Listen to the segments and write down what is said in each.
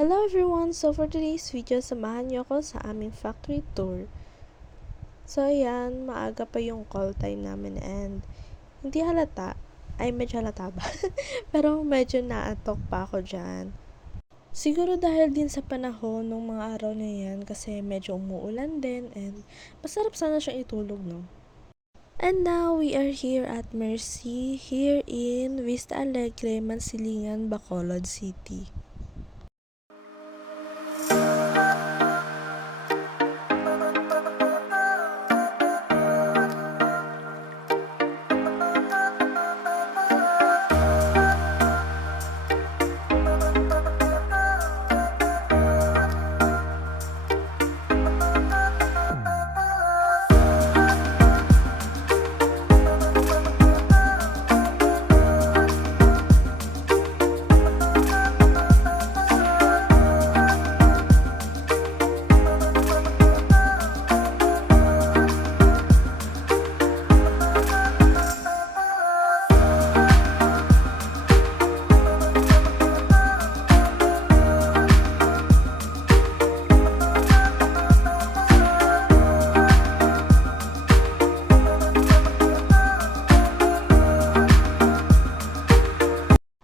Hello everyone! So for today's video, samahan niyo ako sa aming factory tour. So ayan, maaga pa yung call time namin and hindi halata. Ay, medyo halata ba? Pero medyo naatok pa ako dyan. Siguro dahil din sa panahon ng mga araw na yan kasi medyo umuulan din and masarap sana siyang itulog, no? And now, we are here at Mercy, here in Vista Alegre, Mansilingan, Bacolod City.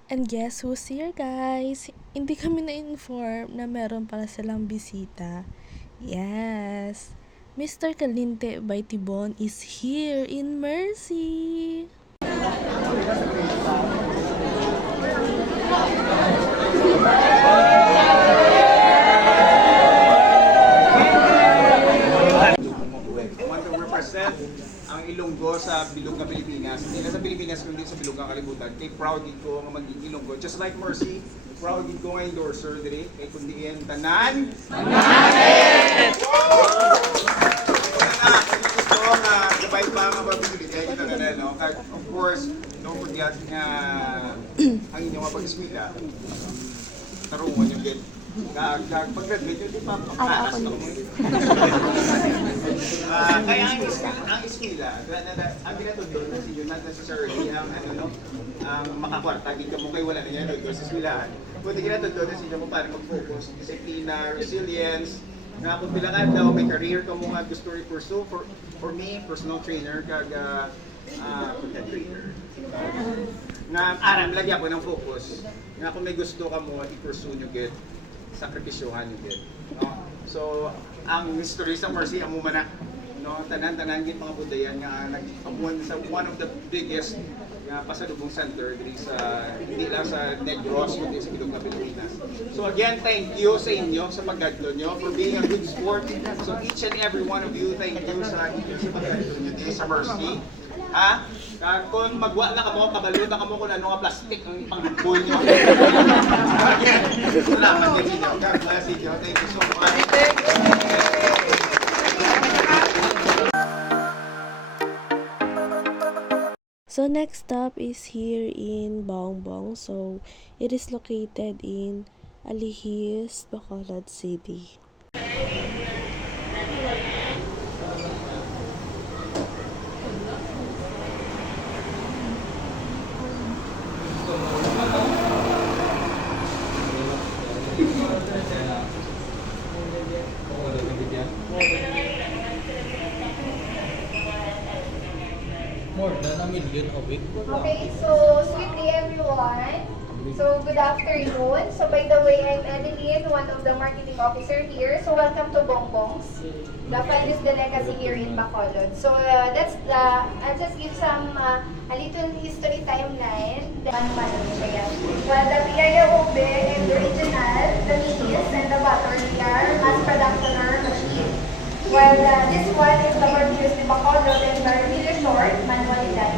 And guess who's here, guys? Hindi kami na-inform na meron pala silang bisita. Yes! Mr. Calinte by Tibon is here in Mercy! Want to represent ang Ilonggo sa Bilongga, Pilipinas. Hindi na sa Pilipinas, kundi sa Bilongga kalibutan. Kay proud ko ang maging Ilonggo. Just like Mercy, proud ko ang endorser diri kay kundiin tanan. Tanan! Gusto ko nga gabay pa ang mabibigay kita na no. Of course, don't forget nga ang inyong pag-eskwela. Tarungan yung din. Pag-graduate yun, di pa pagkakas na mo. Kaya ang eskwela, ang binatudol na siya, not necessarily ang ang makakwarta, hindi ka mo kayo wala na niya doon sa eskwelahan. Kundi ginatudol na siya mo para mag-focus, disiplina, resilience, na kung bilang daw may career ka mo nga gusto i-pursue. For me, personal trainer, content trainer. Nga aram, lagyan ko ng focus. Nga kung may gusto ka mo, i-pursue nyo get, sakripisyohan nyo get. No? So, ang history sa Mercy, amo man na, no? Tanan-tanan gid mga budayan nga nag-amuan sa one of the biggest nga pasalubong center diri sa hindi lang sa Negros kundi sa Bilongga, Pilipinas. So again, thank you sa inyo sa paggadlo nyo for being a good sport. So each and every one of you, thank you sa paggadlo nyo diri sa Mercy. Ha? Kung magwa na kamo, kabalutan kamo kung ano nga plastic ang pangbul nyo. Salamat din inyo. God bless you. Thank you so much. So next stop is here in Bongbong. So it is located in Alihis, Bacolod City. More than a million a week. Okay, so sweet day everyone. So good afternoon. So by the way, I'm Edeline, one of the marketing officer here. So welcome to Bongbongs, the finest delicacy here in Bacolod. So I'll just give some a little history timeline. Well, the Piaya Ube and the original, the cheese and the butter are mass production machine. While this one is the more used in Bacolod and very really short, manually done.